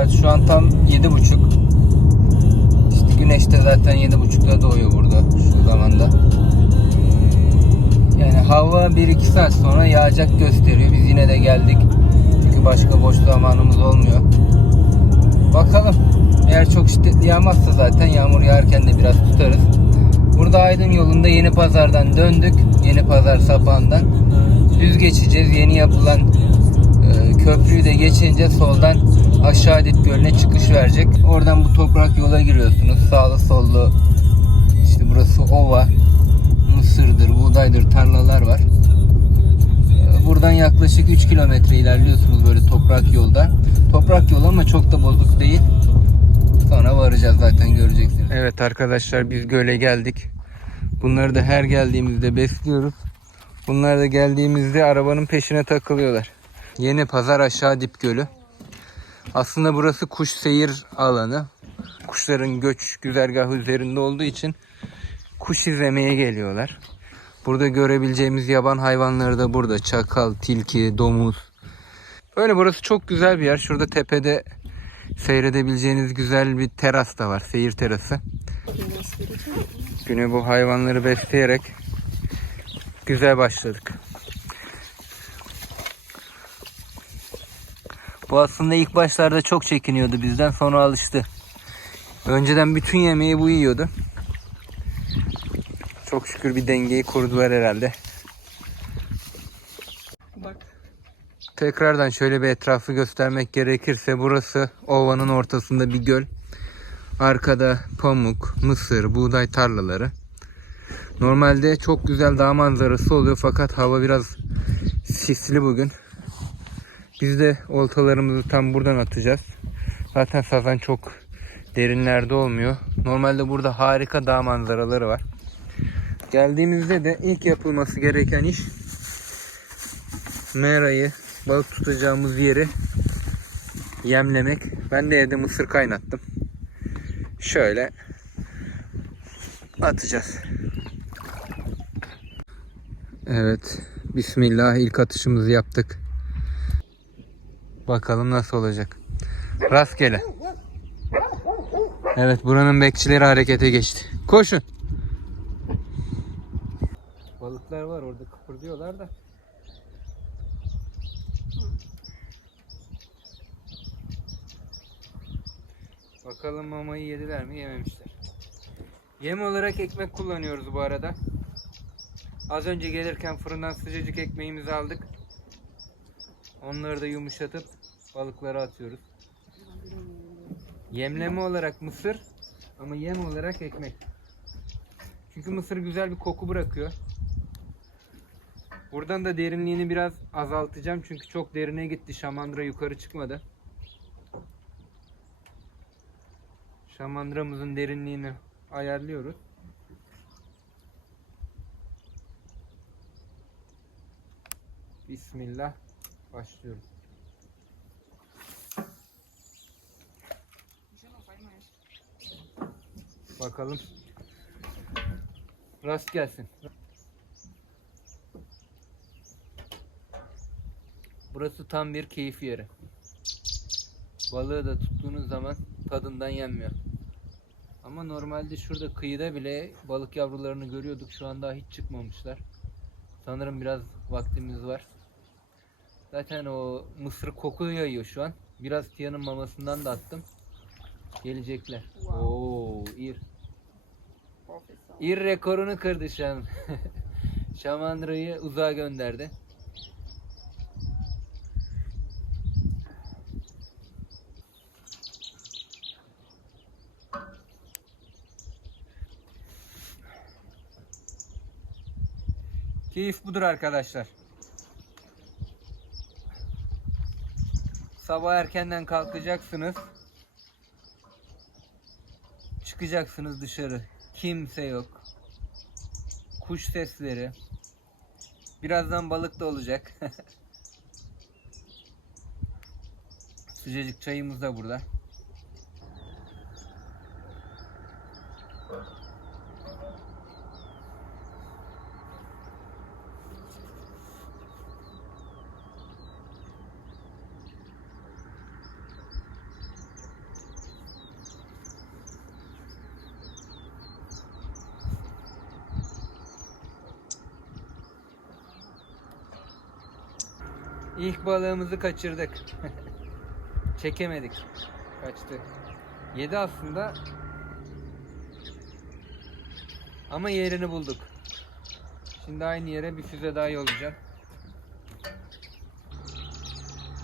Saat şu an tam 7.30. İşte güneş de zaten 7.30'da doğuyor burada şu zamanda. Yani hava 1-2 saat sonra yağacak gösteriyor. Biz yine de geldik. Çünkü başka boş zamanımız olmuyor. Bakalım. Eğer çok şiddetli yağmazsa zaten yağmur yağarken de biraz tutarız. Burada Aydın yolunda Yeni Pazar'dan döndük. Yeni Pazar sapağından. Düz geçeceğiz. Yeni yapılan köprüyü de geçince soldan aşağı Dit Gölü'ne çıkış verecek. Oradan bu toprak yola giriyorsunuz. Sağlı sollu işte burası ova. Mısırdır, buğdaydır, tarlalar var. E, Buradan yaklaşık 3 kilometre ilerliyorsunuz böyle toprak yolda. Toprak yol ama çok da bozuk değil. Sonra varacağız zaten göreceksiniz. Evet arkadaşlar biz göle geldik. Bunları da her geldiğimizde besliyoruz. Bunlar da geldiğimizde arabanın peşine takılıyorlar. Yeni Pazar Aşağı Dip Gölü. Aslında burası kuş seyir alanı. Kuşların göç güzergahı üzerinde olduğu için kuş izlemeye geliyorlar. Burada görebileceğimiz yaban hayvanları da burada. Çakal, tilki, domuz. Böyle burası çok güzel bir yer. Şurada tepede seyredebileceğiniz güzel bir teras da var. Seyir terası. Güne bu hayvanları besleyerek güzel başladık. Bu aslında ilk başlarda çok çekiniyordu bizden sonra alıştı. Önceden bütün yemeği bu yiyordu. Çok şükür bir dengeyi kurdular herhalde. Bak. Tekrardan şöyle bir etrafı göstermek gerekirse burası ovanın ortasında bir göl. Arkada pamuk, mısır, buğday tarlaları. Normalde çok güzel dağ manzarası oluyor fakat hava biraz sisli bugün. Biz de oltalarımızı tam buradan atacağız. Zaten sazan çok derinlerde olmuyor. Normalde burada harika dağ manzaraları var. Geldiğimizde de ilk yapılması gereken iş merayı, balık tutacağımız yeri yemlemek. Ben de evde mısır kaynattım. Şöyle atacağız. Evet. Bismillah ilk atışımızı yaptık. Bakalım nasıl olacak. Rastgele. Evet buranın bekçileri harekete geçti. Koşun. Balıklar var orada kıpırdıyorlar da. Bakalım mamayı yediler mi yememişler. Yem olarak ekmek kullanıyoruz bu arada. Az önce gelirken fırından sıcacık ekmeğimizi aldık. Onları da yumuşatıp balıklara atıyoruz. Yemleme olarak mısır ama yem olarak ekmek. Çünkü mısır güzel bir koku bırakıyor. Buradan da derinliğini biraz azaltacağım çünkü çok derine gitti. Şamandıra yukarı çıkmadı. Şamandıramızın derinliğini ayarlıyoruz. Bismillah. Başlıyorum. Bakalım. Rast gelsin. Burası tam bir keyif yeri. Balığı da tuttuğunuz zaman tadından yenmiyor. Ama normalde şurada kıyıda bile balık yavrularını görüyorduk. Şu anda hiç çıkmamışlar. Sanırım biraz vaktimiz var. Zaten o mısır koku yayıyor şu an. Biraz Tia'nın mamasından da attım. Gelecekler. Wow. Oo, ir. Profesör. İr rekorunu kırdı şu an. Şamandıra'yı uzağa gönderdi. Keyif budur arkadaşlar. Sabah erkenden kalkacaksınız. Çıkacaksınız dışarı. Kimse yok. Kuş sesleri. Birazdan balık da olacak. Sıcacık çayımız da burada. İlk balığımızı kaçırdık. Çekemedik. Kaçtı. Yedi aslında. Ama yerini bulduk. Şimdi aynı yere bir füze daha yollayacağım.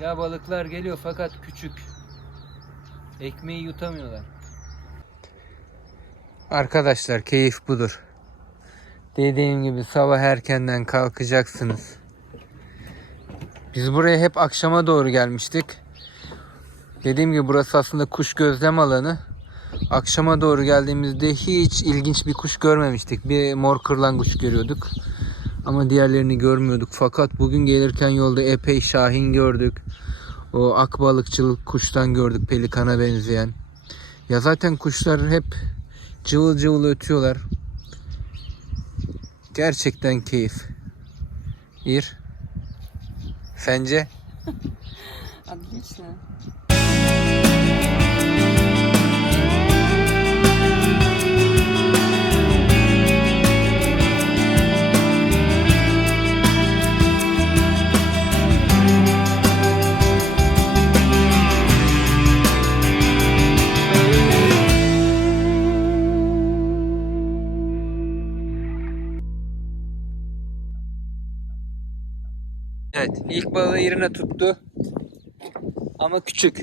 Ya balıklar geliyor fakat küçük. Ekmeği yutamıyorlar. Arkadaşlar keyif budur. Dediğim gibi sabah erkenden kalkacaksınız. Biz buraya hep akşama doğru gelmiştik. Dediğim gibi burası aslında kuş gözlem alanı. Akşama doğru geldiğimizde hiç ilginç bir kuş görmemiştik. Bir mor kırlangıç görüyorduk. Ama diğerlerini görmüyorduk. Fakat bugün gelirken yolda epey şahin gördük. O akbalıkçılık kuştan gördük pelikana benzeyen. Ya zaten kuşlar hep cıvıl cıvıl ötüyorlar. Gerçekten keyif. Bir. Sence? Отлично. Balığı yerine tuttu. Ama küçük.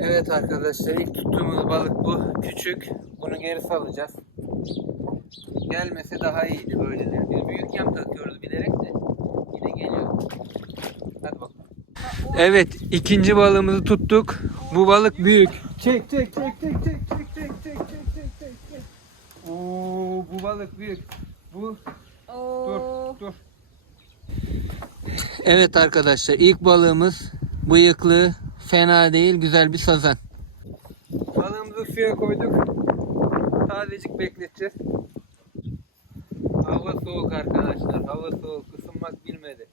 Evet arkadaşlar, ilk tuttuğumuz balık bu. Küçük. Bunu geri salacağız. Gelmese daha iyiydi böyledir. Biz büyük yem takıyoruz bilerek de. Yine geliyor. Hadi bakalım. Evet, ikinci balığımızı tuttuk. Bu balık büyük. Çek, çek, çek, çek, çek, çek, çek, çek, çek, çek, çek. Oo, bu balık büyük. Bu О, dur. Evet arkadaşlar ilk balığımız bıyıklı, fena değil, güzel bir sazan. Balığımızı suya koyduk. Tazecik bekleteceğiz. Hava soğuk arkadaşlar, hava soğuk, ısınmak bilmedi.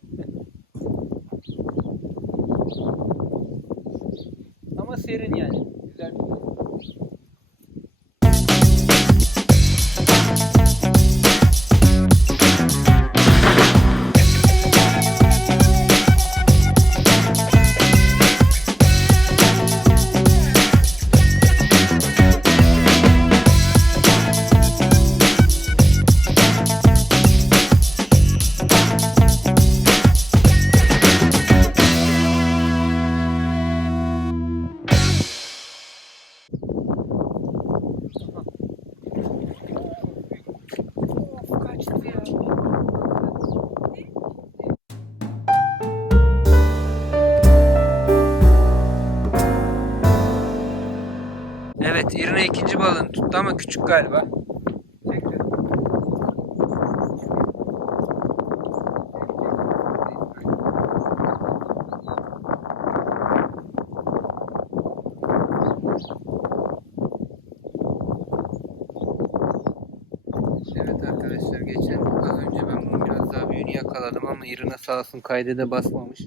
Ama serin yani, güzel. Kaçtı Evet, İrne ikinci balığını tuttu ama küçük galiba. Evet arkadaşlar geçen az önce ben bunun biraz daha büyüğünü yakaladım ama İrina sağ olsun kaydede basmamış.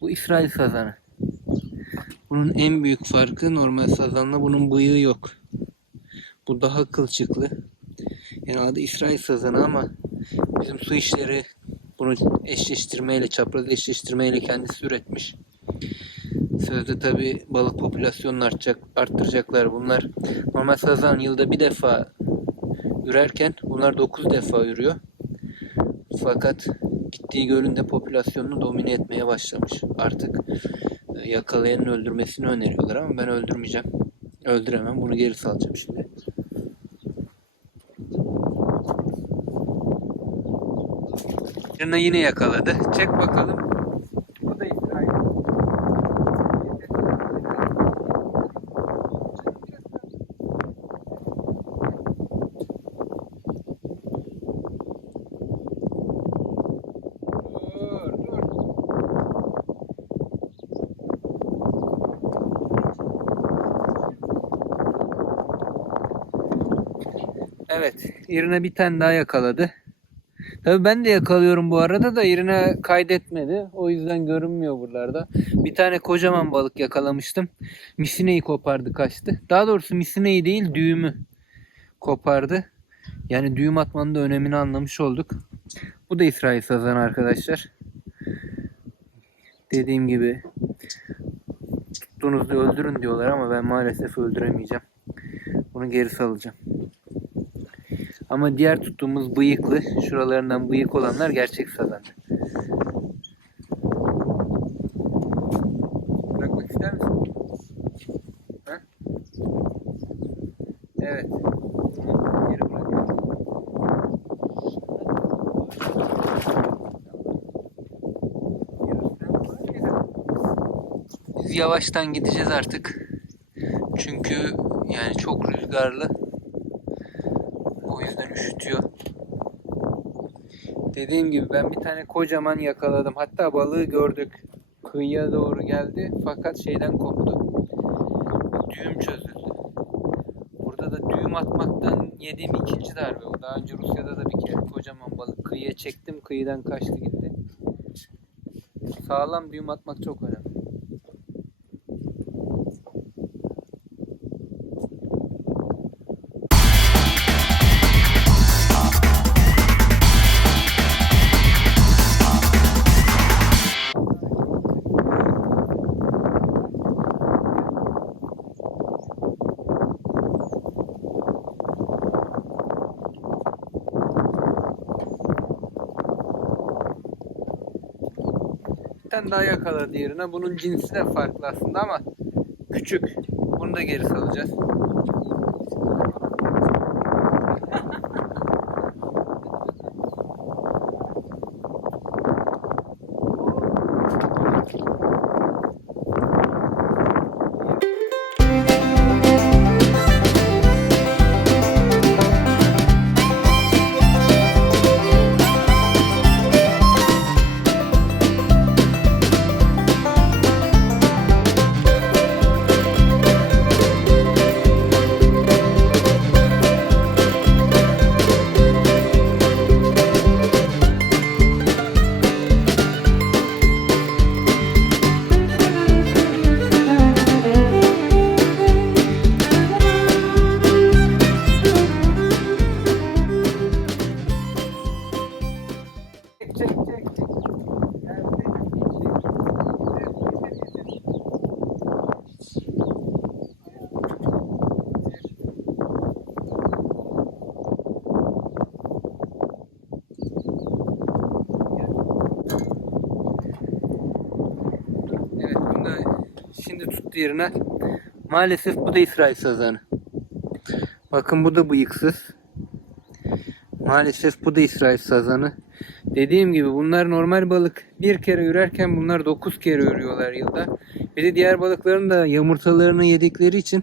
Bu İsrail sazanı. Bunun en büyük farkı normal sazanla bunun bıyığı yok. Bu daha kılçıklı. Yani adı İsrail sazanı ama bizim su işleri bunu eşleştirmeyle, çapraz eşleştirmeyle kendisi üretmiş. Sözde tabi balık popülasyonunu artacak, arttıracaklar. Bunlar normal sazan yılda bir defa ürerken bunlar 9 defa ürüyor. Fakat gittiği gölünde popülasyonunu domine etmeye başlamış. Artık yakalayanın öldürmesini öneriyorlar ama ben öldürmeyeceğim. Öldüremem. Bunu geri salacağım şimdi. Birine yine yakaladı. Çek bakalım. Evet, İrina bir tane daha yakaladı. Tabii ben de yakalıyorum bu arada da İrina kaydetmedi. O yüzden görünmüyor buralarda. Bir tane kocaman balık yakalamıştım. Misineyi kopardı kaçtı. Daha doğrusu misineyi değil düğümü kopardı. Yani düğüm atmanın da önemini anlamış olduk. Bu da İsrail sazanı arkadaşlar. Dediğim gibi tuttuğunuzda öldürün diyorlar ama ben maalesef öldüremeyeceğim. Bunu geri salacağım. Ama diğer tuttuğumuz bıyıklı, şuralarından bıyık olanlar gerçek sazan. Bırakmak ister misin? Ha? Evet. Biz yavaştan gideceğiz artık. Çünkü yani çok rüzgarlı. O yüzden üşütüyor. Dediğim gibi ben bir tane kocaman yakaladım. Hatta balığı gördük. Kıyıya doğru geldi fakat şeyden koptu. Düğüm çözüldü. Burada da düğüm atmaktan yediğim ikinci darbe o. Daha önce Rusya'da da bir kere kocaman balık kıyıya çektim. Kıyıdan kaçtı gitti. Sağlam düğüm atmak çok önemli. Tane daha yakaladı yerine. Bunun cinsi de farklı aslında ama küçük. Bunu da geri salacağız. Tuttu yerine. Maalesef bu da İsrail sazanı. Bakın bu da bıyıksız. Maalesef bu da İsrail sazanı. Dediğim gibi bunlar normal balık. Bir kere ürerken bunlar 9 kere ürüyorlar yılda. Bir de diğer balıkların da yumurtalarını yedikleri için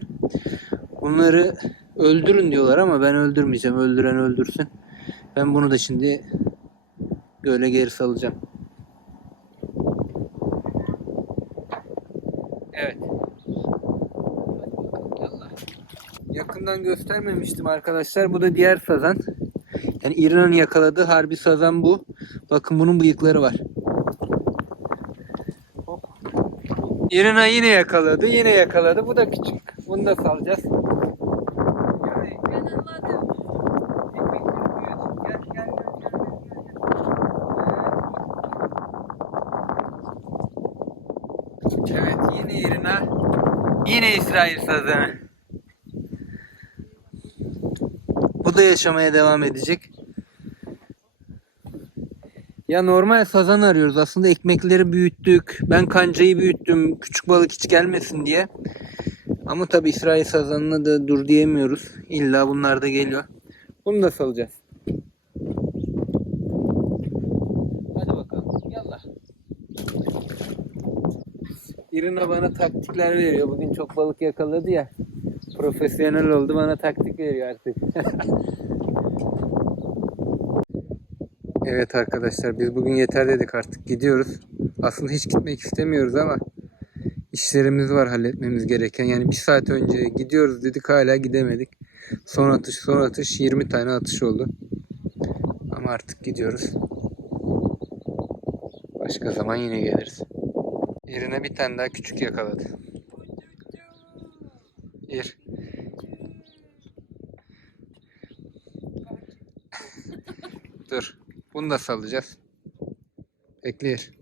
bunları öldürün diyorlar ama ben öldürmeyeceğim. Öldüren öldürsün. Ben bunu da şimdi göle geri salacağım. Evet. Yakından göstermemiştim arkadaşlar. Bu da diğer sazan. Yani İran'ın yakaladığı harbi sazan bu. Bakın bunun bıyıkları var. İrina yine yakaladı. Yine yakaladı. Bu da küçük. Bunu da salacağız. Evet yine İrina. Yine İsrail sazanı. Bu da yaşamaya devam edecek. Ya normal sazan arıyoruz. Aslında ekmekleri büyüttük. Ben kancayı büyüttüm. Küçük balık hiç gelmesin diye. Ama tabi İsrail sazanına da dur diyemiyoruz. İlla bunlar da geliyor. Bunu da salacağız. Hadi bakalım. Yallah. İrina bana taktikler veriyor. Bugün çok balık yakaladı ya. Profesyonel oldu bana taktik veriyor artık. evet arkadaşlar biz bugün yeter dedik artık gidiyoruz. Aslında hiç gitmek istemiyoruz ama işlerimiz var halletmemiz gereken. Yani bir saat önce gidiyoruz dedik hala gidemedik. Son atış son atış 20 tane atış oldu. Ama artık gidiyoruz. Başka zaman yine geliriz. Yerine bir tane daha küçük yakaladı. İr. Dur. Bunu da salacağız. Bekle İr.